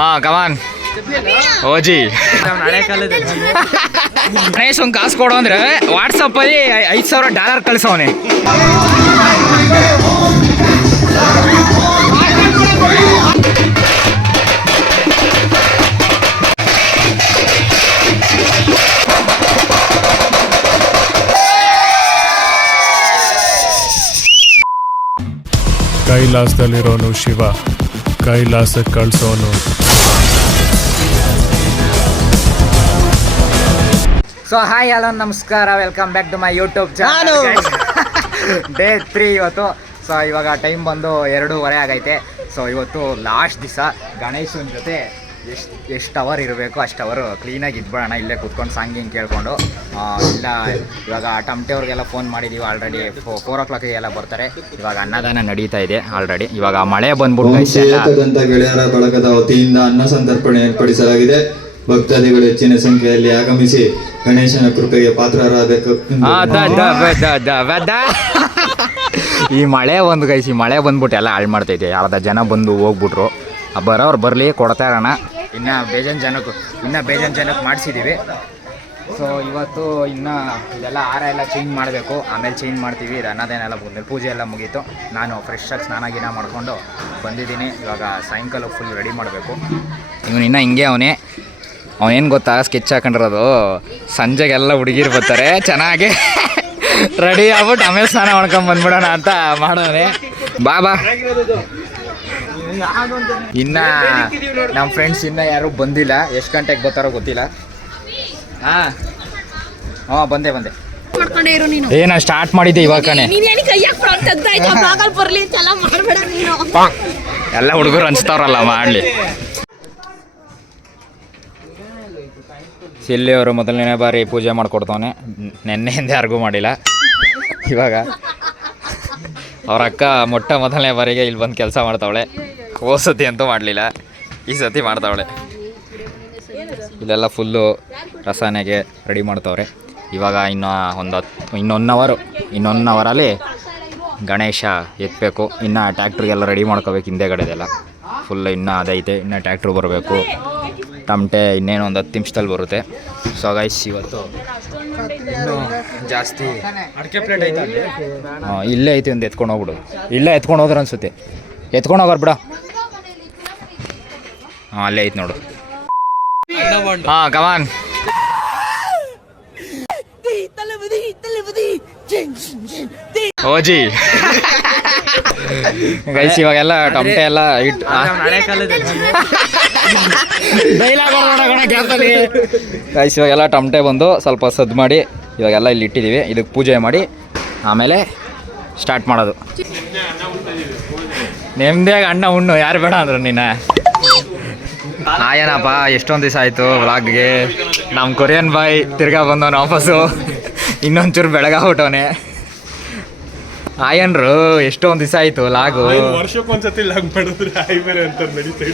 ಹಾ ಕಮಾನ್ ಓಜಿ ಗಣೇಶ್ ಒಂದು ಕಾಸು ಕೊಡು ಅಂದ್ರೆ ವಾಟ್ಸಪ್ಪಲ್ಲಿ $5,000 ಕಳಿಸವನೆ. ಕೈಲಾಸದಲ್ಲಿರೋನು ಶಿವ, ಕೈಲಾಸಕ್ಕೆ ಕಳ್ಸೋನು. ಸೊ ಹಾಯ್ ಹಲೋ ನಮಸ್ಕಾರ, welcome back to my YouTube channel. Day 3 ಇವತ್ತು. ಸೊ ಇವಾಗ ಟೈಮ್ ಬಂದು 2:30 ಆಗೈತೆ. ಸೊ ಇವತ್ತು ಲಾಸ್ಟ್ ದಿವಸ ಗಣೇಶನ ಜೊತೆ ಎಷ್ಟು ಅವರ್ ಇರಬೇಕು ಅಷ್ಟು ಅವರು ಕ್ಲೀನಾಗಿ ಇದ್ಬಿಡೋಣ, ಇಲ್ಲೇ ಕೂತ್ಕೊಂಡು ಸಾಂಗ್ ಹಿಂಗೆ ಕೇಳ್ಕೊಂಡು. ಇಲ್ಲ ಇವಾಗ ಟಮಟೆ ಅವ್ರಿಗೆಲ್ಲ ಫೋನ್ ಮಾಡಿದ್ದೀವಿ ಆಲ್ರೆಡಿ. 4 o'clockಗೆಲ್ಲ ಬರ್ತಾರೆ. ಇವಾಗ ಅನ್ನದಾನ ನಡೀತಾ ಇದೆ ಆಲ್ರೆಡಿ. ಇವಾಗ ಮಳೆ ಬಂದ್ಬಿಟ್ಟು ಗೆಳೆಯರ ಬಳಗದ ವತಿಯಿಂದ ಅನ್ನ ಸಂತರ್ಪಣೆ ಏರ್ಪಡಿಸಲಾಗಿದೆ. ಭಕ್ತಾದಿಗಳು ಹೆಚ್ಚಿನ ಸಂಖ್ಯೆಯಲ್ಲಿ ಆಗಮಿಸಿ ಗಣೇಶನ ಕೃಪೆಗೆ ಪಾತ್ರರಾಗಬೇಕು. ಈ ಮಳೆ ಒಂದು ಗೈಸಿ, ಮಳೆ ಬಂದ್ಬಿಟ್ಟು ಎಲ್ಲ ಹಾಳು ಮಾಡ್ತೈತೆ. ಯಾವ್ದು ಜನ ಬಂದು ಹೋಗ್ಬಿಟ್ರು, ಬರೋರು ಬರಲಿ, ಕೊಡ್ತಾ ಇರೋಣ. ಇನ್ನೂ ಬೇಜಾನ್ ಜನಕ್ಕೆ ಮಾಡಿಸಿದ್ದೀವಿ. ಸೊ ಇವತ್ತು ಇನ್ನು ಇದೆಲ್ಲ ಹಾರ ಎಲ್ಲ ಚೇಂಜ್ ಮಾಡಬೇಕು, ಆಮೇಲೆ ಚೇಂಜ್ ಮಾಡ್ತೀವಿ. ಇದು ಅನ್ನೋದೇನೆಲ್ಲ ಬಂದ್ಮೇಲೆ ಪೂಜೆ ಎಲ್ಲ ಮುಗೀತು. ನಾನು ಫ್ರೆಶ್ಶಾಗಿ ಸ್ನಾನ ಮಾಡಿಕೊಂಡು ಬಂದಿದ್ದೀನಿ. ಇವಾಗ ಸಾಯಂಕಾಲ ಫುಲ್ ರೆಡಿ ಮಾಡಬೇಕು. ಇವನು ಇನ್ನೂ ಹಿಂಗೆ ಅವನೇನು ಗೊತ್ತಾ, ಸ್ಕೆಚ್ ಹಾಕೊಂಡಿರೋದು. ಸಂಜೆಗೆಲ್ಲ ಹುಡುಗಿರು ಬರ್ತಾರೆ, ಚೆನ್ನಾಗಿ ರೆಡಿ ಆಗ್ಬಿಟ್ಟು ಆಮೇಲೆ ಸ್ನಾನ ಮಾಡ್ಕೊಂಡು ಬಂದ್ಬಿಡೋಣ ಅಂತ ಮಾಡೋನೆ. ಬಾ ಇನ್ನು ನಮ್ಮ ಫ್ರೆಂಡ್ಸ್ ಇನ್ನೂ ಯಾರೂ ಬಂದಿಲ್ಲ. ಎಷ್ಟು ಗಂಟೆಗೆ ಬರ್ತಾರೋ ಗೊತ್ತಿಲ್ಲ. ಹಾಂ ಬಂದೆ ಏನ ಸ್ಟಾರ್ಟ್ ಮಾಡಿದ್ದೆ ಇವಾಗನೇ. ಎಲ್ಲ ಹುಡುಗರು ಅನ್ಸ್ತಾವ್ರಲ್ಲ ಮಾಡಲಿ. ಸಿಲ್ಲಿ ಅವರು ಮೊದಲನೇ ಬಾರಿ ಪೂಜೆ ಮಾಡಿಕೊಡ್ತವನೆ. ನೆನ್ನೆಯಿಂದ ಯಾರಿಗೂ ಮಾಡಿಲ್ಲ. ಇವಾಗ ಅವ್ರ ಅಕ್ಕ ಮೊದಲನೇ ಬಾರಿಗೆ ಇಲ್ಲಿ ಬಂದು ಕೆಲಸ ಮಾಡ್ತಾವಳೆ. ಸತಿ ಅಂತೂ ಮಾಡಲಿಲ್ಲ, ಈ ಸತಿ ಮಾಡ್ತಾವಳೆ. ಇಲ್ಲೆಲ್ಲ ಫುಲ್ಲು ರಸಾಯನಿಗೆ ರೆಡಿ ಮಾಡ್ತಾವ್ರೆ. ಇವಾಗ ಇನ್ನೊಂದು ಅವರಲ್ಲಿ ಗಣೇಶ ಎತ್ತಬೇಕು. ಇನ್ನು ಟ್ಯಾಕ್ಟ್ರಿಗೆಲ್ಲ ರೆಡಿ ಮಾಡ್ಕೋಬೇಕು. ಹಿಂದೆಗಡೆದೆಲ್ಲ ಫುಲ್ ಇನ್ನೂ ಅದೈತೆ. ಇನ್ನು ಟ್ಯಾಕ್ಟ್ರು ಬರಬೇಕು. ಟಮಟೆ ಇನ್ನೇನು ಒಂದು 10 ನಿಮಿಷದಲ್ಲಿ ಬರುತ್ತೆ. ಸೊ ಗೈಸ್ ಇವತ್ತು ಇನ್ನೂ ಜಾಸ್ತಿ ಅಡಿಕೆ ಪ್ಲೇಟ್ ಐತೆ. ಇಲ್ಲೇ ಐತಿ, ಒಂದು ಎತ್ಕೊಂಡು ಹೋಗ್ಬಿಡು. ಇಲ್ಲೇ ಎತ್ಕೊಂಡು ಹೋದ್ರೆ ಅನ್ಸುತ್ತೆ. ಎತ್ಕೊಂಡು ಹೋಗೋರು ಬಿಡ. ಅಲ್ಲೇ ಐತೆ ನೋಡು. ಕಮಾನ್ ಓಜಿ ಗೈಸ್ ಇವಾಗೆಲ್ಲ ಟಮಟೆ ಎಲ್ಲ ಇಟ್ಟು ಗೈಸ್ ಇವಾಗೆಲ್ಲ ಟಮಟೆ ಬಂದು ಸ್ವಲ್ಪ ಸದ್ದು ಮಾಡಿ ಇವಾಗೆಲ್ಲ ಇಲ್ಲಿ ಇಟ್ಟಿದ್ದೀವಿ. ಇದಕ್ಕೆ ಪೂಜೆ ಮಾಡಿ ಆಮೇಲೆ ಸ್ಟಾರ್ಟ್ ಮಾಡೋದು. ನೆಮ್ಮದಿಯಾಗ ಅಣ್ಣ ಉಣ್ಣು, ಯಾರು ಬೇಡ ಅಂದ್ರು ನೀನು. ಏನಪ್ಪ ಎಷ್ಟೊಂದು ದಿವಸ ಆಯಿತು ವ್ಲಾಗ್ಗೆ. ನಮ್ಮ ಕೊರಿಯನ್ ಬಾಯ್ ತಿರ್ಗಾ ಬಂದವನು ವಾಪಸ್ಸು. ಇನ್ನೊಂಚೂರು ಬೆಳಗಾಗ್ಬಿಟ್ಟವನೆ. ಆಯನ್ರು ಎಷ್ಟೊಂದು ದಿವಸ ಆಯಿತು ಲಾಗು. ವರ್ಷಕ್ಕೊಂದ್ಸತಿ ಲಾಗ್ ಮಾಡಿದ್ರೆ ಆಯ್ ಬೇರೆ ಅಂತ ನಡೀತಾ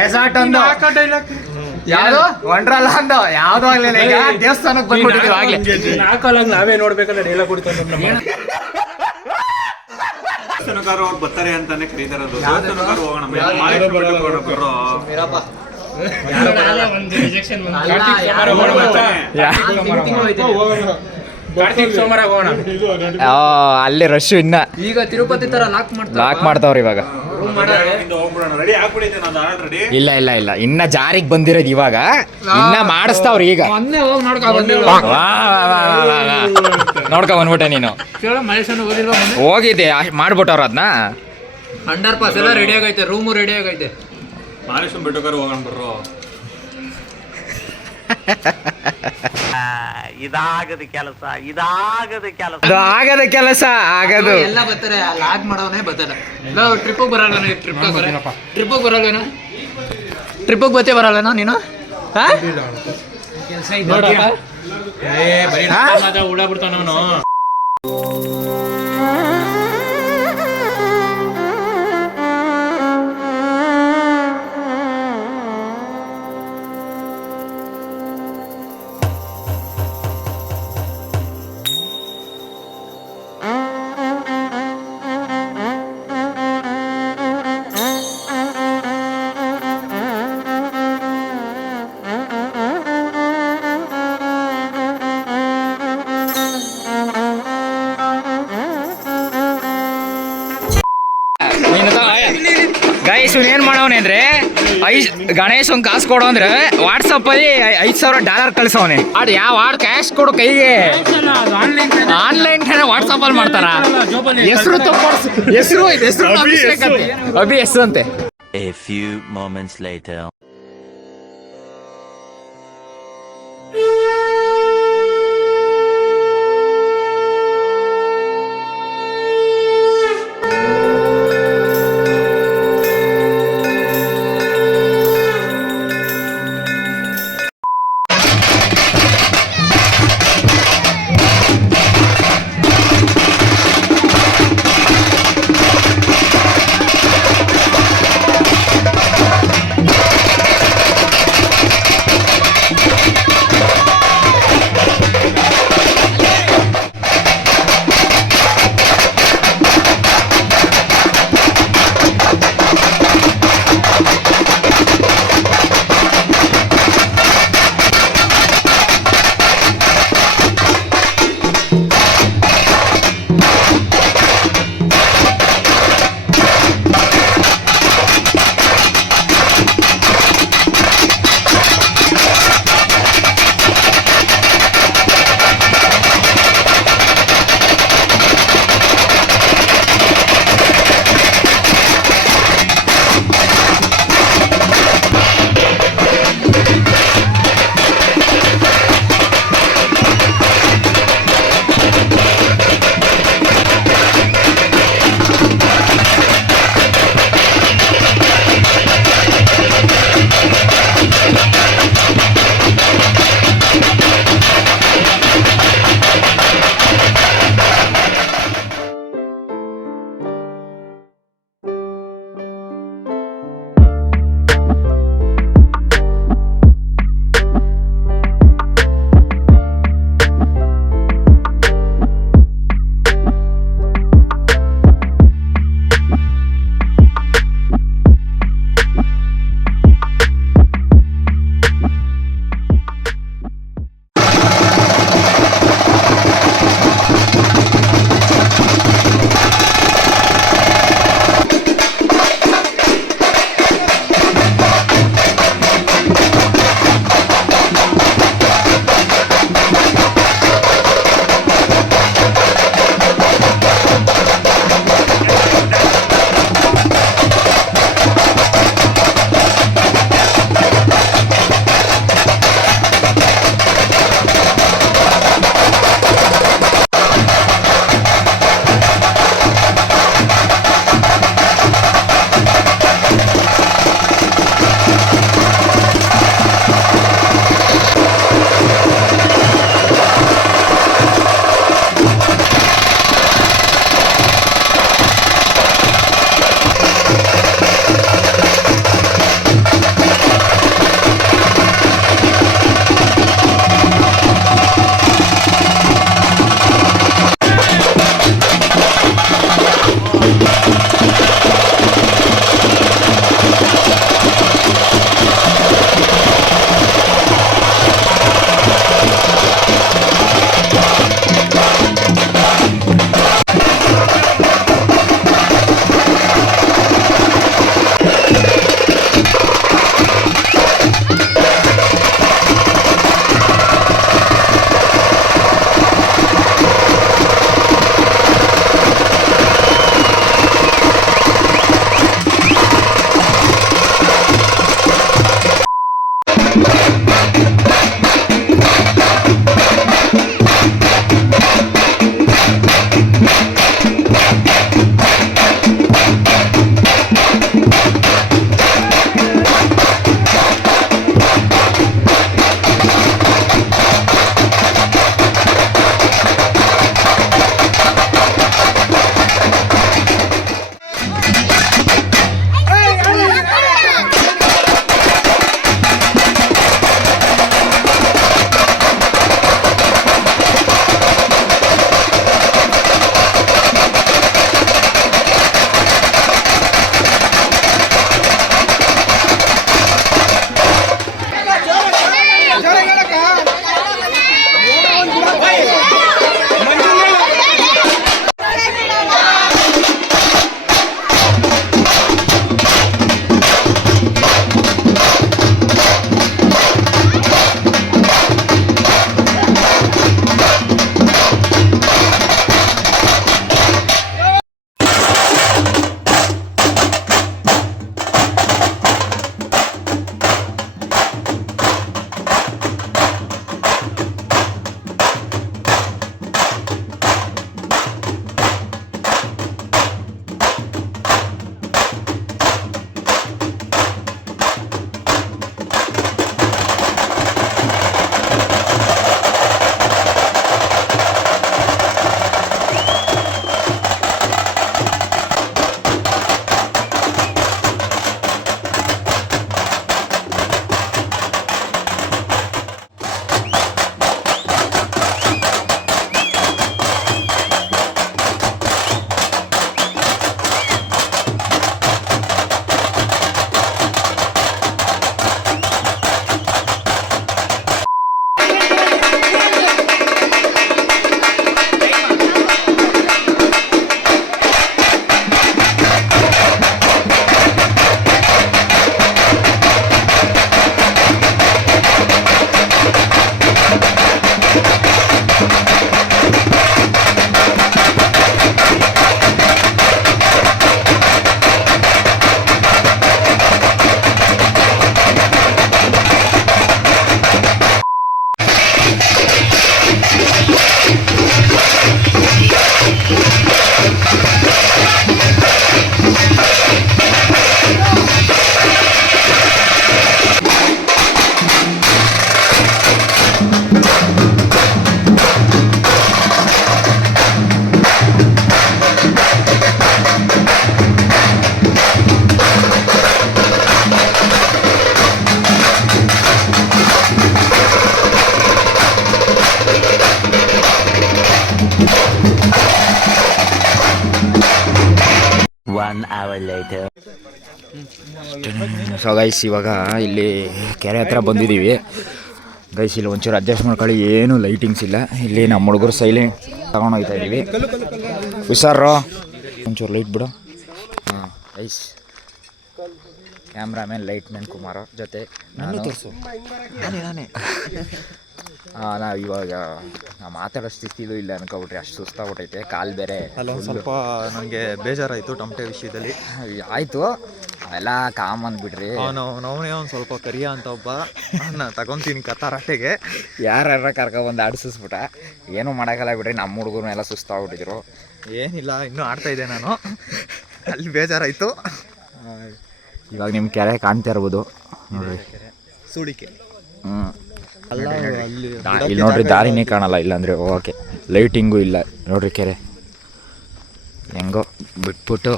ರೆಸಾರ್ಟ್ ಒಂದು ಯಾವ್ದು ವಂಡ್ರಲ್ಲ ಅಂದ ಯಾವ್ದು ಆಗ್ಲಿಲ್ಲ. ಈಗ ದೇವಸ್ಥಾನಕ್ಕೆ ಬಂದ್ಬಿಟ್ಟಿದ್ವಿ ಆಗ್ಲಿ. ನಾವೇ ನೋಡ್ಬೇಕಲ್ಲ ಡೈಲಾಗ್ ಕೊಡ್ತಾರೆ. ಅವ್ರು ಬರ್ತಾರೆ ಅಂತಾನೆ ಕರೀತಾರದು. ಅಲ್ಲಿ ರಶ್ ಇನ್ನ ಈಗ ತಿರುಪತಿ ತರ ಲಾಕ್ ಮಾಡ್ತಾವ್ರಿ ಇವಾಗ. ಇಲ್ಲ ಇನ್ನ ಜಾರಿಗೆ ಬಂದಿರೋದು ಇವಾಗ. ಇನ್ನ ಮಾಡಿಸ್ತಾವ್ರಿ ಈಗ. ನೋಡ್ಕೊ ಬಂದ್ಬಿಟ್ಟೆ ನೀನು. ಹೋಗಿದ್ದೆ ಮಾಡ್ಬಿಟ್ಟವ್ರ ಅದನ್ನ. ಅಂಡರ್ ಪಾಸ್ ಎಲ್ಲ ರೆಡಿ ಆಗೈತೆ, ರೂಮು ರೆಡಿ ಆಗೈತೆ. ಮಾಲೇಶ್ವರಂ ಬೆಟ್ಟಕ್ಕಾರ ಹೋಗೋಣ ಬರ್ರೋ. ಇದಾಗದ ಕೆಲಸ ಅದು ಆಗದ ಕೆಲಸ ಆಗದು. ಎಲ್ಲ ಬರ್ತಾರೆ, ಲಾಗ್ ಮಾಡೋನೇ ಬರ್ತಾರೆ. ಟ್ರಿಪ್ಪಿಗೆ ಬರಲ್ವೇನೋ? ಟ್ರಿಪ್ಪಿಗೆ ಬರಲ್ವೇನೋ? ಟ್ರಿಪ್ಪಿಗೆ ಬತ್ತೇ ಬರಲ್ವೇನೋ ನೀನು? ಕೆಲಸ ಉಳ ಬಿಡ್ತಾವ ನಾನು. ಗೈಸ್ ಇವ್ನು ಏನು ಮಾಡವನೆ ಅಂದರೆ ಗಣೇಶ್ ಒಂದು ಕಾಸು ಕೊಡು ಅಂದ್ರೆ ವಾಟ್ಸಪ್ಪಲ್ಲಿ $5,000 ಕಳಿಸವನೆ. ಅದು ಯಾವ ಕ್ಯಾಶ್ ಕೊಡು ಕೈಗೆ, ಆನ್ಲೈನ್ ವಾಟ್ಸಪ್ಪಲ್ಲಿ ಮಾಡ್ತಾರ. ಹೆಸರು ಹೆಸರು ಅಭಿ ಹೆಸರು ಅಂತೆ. A few moments later. So guys ಇವಾಗ ಇಲ್ಲಿ ಕೆರೆ ಹತ್ರ ಬಂದಿದ್ದೀವಿ ಗೈಸ್. ಇಲ್ಲಿ ಒಂಚೂರು ಅಡ್ಜಸ್ಟ್ ಮಾಡ್ಕೊಳ್ಳಿ, ಏನೂ ಲೈಟಿಂಗ್ಸ್ ಇಲ್ಲ ಇಲ್ಲಿ. ನಮ್ಮ ಹುಡುಗರು ಸೈಲೆಂಟ್ ತಗೊಂಡು ಹೋಗ್ತಾ ಇದ್ದೀವಿ. ಹುಷಾರು, ಒಂಚೂರು ಲೈಟ್ ಬಿಡು. ಹಾಂ guys, cameraman light man Kumar ಜೊತೆ ನಾನು ತೋರಿಸು. ನಾನೇ ನಾವು ಇವಾಗ ನಾವು ಮಾತಾಡೋ ಸ್ಥಿತಿಲೂ ಇಲ್ಲ ಅನ್ಕೊಬಿಟ್ರಿ, ಅಷ್ಟು ಸುಸ್ತಾಗ್ಬಿಟ್ಟೈತೆ. ಕಾಲು ಬೇರೆ ಅಲ್ಲೊಂದು ಸ್ವಲ್ಪ ನನಗೆ ಬೇಜಾರಾಯಿತು ಟಮಟೆ ವಿಷಯದಲ್ಲಿ. ಆಯಿತು, ಅವೆಲ್ಲ ಕಾಮನ್ ಬಿಡ್ರಿ. ಅವನೇ ಒಂದು ಸ್ವಲ್ಪ ಕರಿಯ ಅಂತ ಒಬ್ಬ ನಾನು ತಗೊತೀನಿ ಕತಾರಾಟೆಗೆ. ಯಾರ ಕರ್ಕೊಬಂದು ಆಡಿಸ್ಬಿಟ್ಟ. ಏನೂ ಮಾಡೋಕ್ಕಲ್ಲ ಬಿಡ್ರಿ, ನಮ್ಮ ಹುಡುಗರನ್ನೆಲ್ಲ ಸುಸ್ತಾಗ್ಬಿಟ್ಟಿದ್ರು. ಏನಿಲ್ಲ, ಇನ್ನೂ ಆಡ್ತಾಯಿದ್ದೆ ನಾನು, ಅಲ್ಲಿ ಬೇಜಾರಾಯಿತು. ಇವಾಗ ನಿಮ್ಮ ಕೆರೆ ಕಾಣ್ತಾ ಇರ್ಬೋದು ನೋಡ್ರಿ, ಸೂಳಿಕೆ. ಇಲ್ಲಿ ನೋಡ್ರಿ, ದಾರಿನೇ ಕಾಣಲ್ಲ ಇಲ್ಲಾಂದರೆ ಓಕೆ. ಲೈಟಿಂಗು ಇಲ್ಲ ನೋಡ್ರಿ, ಕೆರೆ ಹೆಂಗೋ ಬಿಟ್ಬಿಟ್ಟು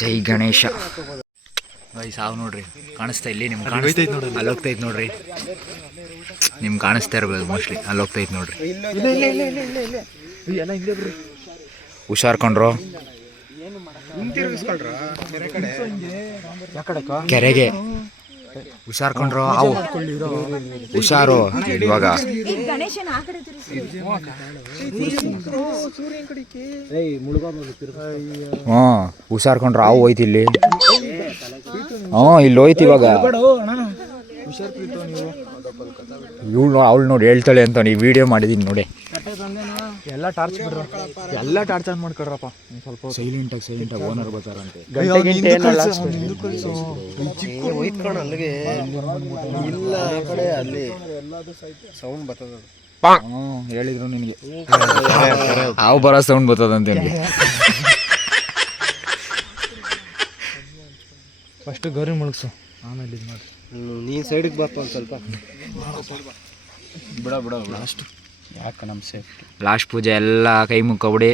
ಜೈ ಗಣೇಶ. ಸಾವು ನೋಡ್ರಿ ಕಾಣಿಸ್ತಾ ಇಲ್ಲಿ ನಿಮ್ಗೆ, ಅಲ್ಲಿ ಹೋಗ್ತೈತೆ ನೋಡ್ರಿ, ನಿಮ್ಗೆ ಕಾಣಿಸ್ತಾ ಇರ್ಬೋದು ಮೋಸ್ಟ್ಲಿ, ಅಲ್ಲಿ ಹೋಗ್ತೈತೆ ನೋಡ್ರಿ. ಹುಷಾರ್ಕೊಂಡ್ರು ಕೆರೆಗೆ, ಹುಷಾರ್ಕೊಂಡ್ರು ಅವು ಹುಷಾರು. ಇವಾಗ ಹುಷಾರ್ಕೊಂಡ್ರು ಅವು ಹೋಯ್ತು ಇಲ್ಲಿ. ಇಲ್ಲಿ ಹೋಯ್ತು ಇವಾಗ. ಇವಳು ಅವಳು ನೋಡಿ ಹೇಳ್ತಾಳೆ ಅಂತ ನೀವು ವಿಡಿಯೋ ಮಾಡಿದೀನಿ ನೋಡಿ. ಎಲ್ಲ ಟಾರ್ಚ್ ಬಿಡ್ರ, ಎಲ್ಲ ಟಾರ್ಚ್ ಆನ್ ಮಾಡ್ಕೊಡ್ರಪ್ಪ ಸ್ವಲ್ಪ. ಸೈಲೆಂಟಾಗಿ ಓನರ್ ಬರ್ತಾರಂತೆ. ಹೇಳಿದ್ರು ನಿನಗೆ ಹಾವು ಬರೋ ಸೌಂಡ್ ಬರ್ತದಂತೆ. ಫಸ್ಟ್ ಗೌರಿ ಮುಳುಗ್ಸು, ಆಮೇಲೆ ಇದು ಮಾಡಿ. ನೀನು ಸೈಡಿಗೆ ಬರ್ತ ಒಂದು ಸ್ವಲ್ಪ ಬಿಡ ಲಾಸ್ಟ್. ಯಾಕೆ ನಮ್ಮ ಸೇಫ್ಟಿ ಲಾಸ್ಟ್ ಪೂಜೆ ಎಲ್ಲ ಕೈ ಮುಕ್ಕೊಬಿಡಿ.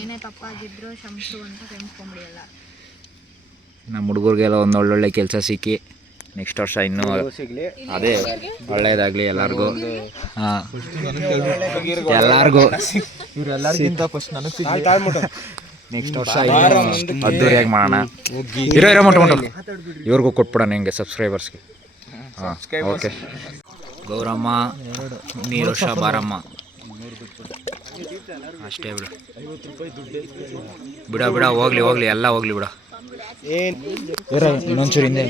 ಏನೇ ತಪ್ಪಾಗಿದ್ರು ಕ್ಷಮಿಸು ಅಂತ ಕ್ಷಮಿಸ್ಕೊಂಬಿಡಿಯಲ್ಲ. ನಮ್ಮ ಹುಡುಗರಿಗೆಲ್ಲ ಒಂದು ಒಳ್ಳೊಳ್ಳೆ ಕೆಲಸ ಸಿಕ್ಕಿ ನೆಕ್ಸ್ಟ್ ವರ್ಷ ಇನ್ನೂ ಅದೇ ಒಳ್ಳೇದಾಗಲಿ ಎಲ್ಲರಿಗೂ. ಹಾಂ, ಎಲ್ಲರಿಗೂ ಇವರೆಲ್ಲರಿಗಿಂತ ಫಸ್ಟ್ ನನಗೆ ಸಿಗಲಿ. ನೆಕ್ಸ್ಟ್ ವರ್ಷ ಅದ್ದೂರಿಯಾಗಿ ಮಾಡೋಣ. ಇರೋ ಮೊಟ್ಟ ಇವ್ರಿಗೂ ಕೊಟ್ಬಿಡೋಣ ಹಿಂಗೆ ಸಬ್ಸ್ಕ್ರೈಬರ್ಸ್ಗೆ. ಹಾಂ ಓಕೆ. ಗೌರಮ್ಮ ನೀರೋಷ ಬಾರಮ್ಮ ಅಷ್ಟೇ ಬಿಡ ಹೋಗ್ಲಿ ಎಲ್ಲ ಹೋಗ್ಲಿ ಬಿಡ. ಇನ್ನೊಂಚೂರು ಹಿಂದೆ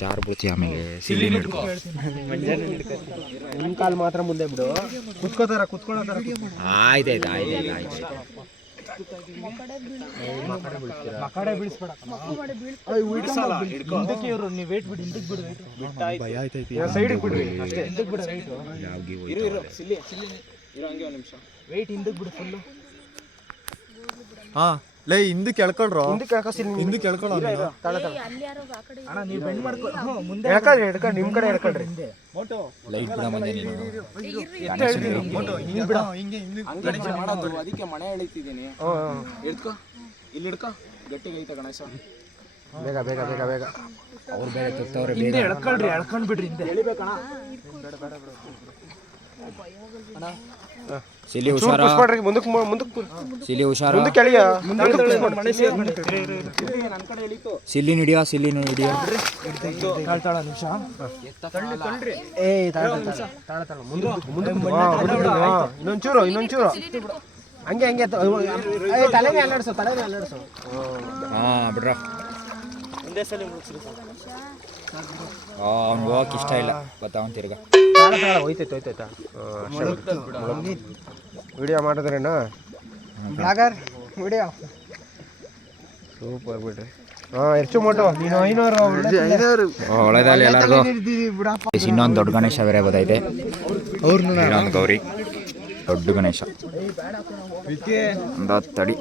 ಜಾರ್ ಬಿಡ್ತೀಯ ಆಮೇಲೆ ಸಿಲ್ಲಿ ಹಿಡ್ಕೊ. ನಿಮ್ಮ ಕಾಲು ಮಾತ್ರ ಮುಂದೆ ಬಿಡು, ಕುತ್ಕೋತಾರ ಆಯ್ತಾಯ್ತು. ಹಾ ಲೇ ಹಿಂದಕ್ಕೆ ಎಳ್ಕೊಳ್ರು, ಹಿಂದಕ್ಕೆ ಎಳ್ಕೊಳ್ಳೋ. ನಿಮ್ಮ ಕಡೆ ಎಳ್ಕೊಳ್ರಿ. ಲೈಟ್ ಬಿಡ ಮಂದೆ ನೀನು. ಅದಕ್ಕೆ ಮನೆ ಎಳಿತಿದ್ದೀನಿ. ಹಿಡ್ಕೊ, ಇಲ್ಲಿ ಹಿಡ್ಕೊ, ಗಟ್ಟಿಗೆ ಐತೆ ಗಣೇಶ. ಬೇಗ ಅವ್ರು ಬೇರೆ ತತ್ತವ್ರೆ. ಎಳ್ಕೊಂಡ್ ಬಿಡ್ರಿ ಹಿಂದೆ. ಸಿಲಿ ಹುಷಾರ, ಸಿಲಿ ಹುಷಾರ. ಸಿಲ್ಲಿ ಹಿಡಿಯೋ ಇನ್ನೊಂಚೂರು ಹಂಗೆ ತಲೆನೇ ಅಲ್ಲಾಡ್ಸು. ಹಾಂ ಬಿಡ್ರ. ಅವ್ನು ಹೋಗಕ್ಕೆ ಇಷ್ಟ ಇಲ್ಲ, ಬರ್ತಾವನ್ ತಿರ್ಗ. ಹೋಯ್ತಾಯ್ತಾ ವಿಡಿಯೋ ಮಾಡಿದ್ರೇನು ಬ್ಲಾಗರ್ ವಿಡಿಯೋ ಸೂಪರ್ ಬಿಡ್ರಿ. ಎಷ್ಟು ಮೋಟೋ ನೀನು 500 ಒಳ್ಳೆದಾಗಲಿ ಎಲ್ಲರಿಗೂ. ಇನ್ನೊಂದು ದೊಡ್ಡ ಗಣೇಶ ಬೇರೆ ಬರ್ತೈತೆ. ಇನ್ನೊಂದು ಗೌರಿ ದೊಡ್ಡ ಗಣೇಶ ಒಂದು ತಡಿ.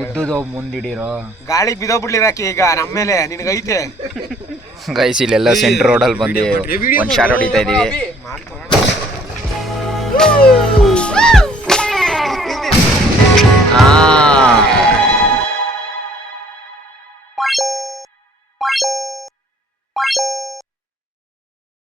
ಉದ್ದುದು ಮುಂದಿಡಿರೋ ಗಾಳಿಗೆ ಬಿದ್ದೋಗ್ಬಿಡ್ಲಿರಾಕಿ ಈಗ ನಮ್ಮ ಮೇಲೆ ನಿನಗೈತೆ. ಗೈಸ್ ಇಲ್ಲೆಲ್ಲ ಸೆಂಟ್ರ್ ರೋಡಲ್ಲಿ ಬಂದು ಒಂದು ಶಾಟ್ ಹೊಡಿತಾ ಇದ್ದೀವಿ.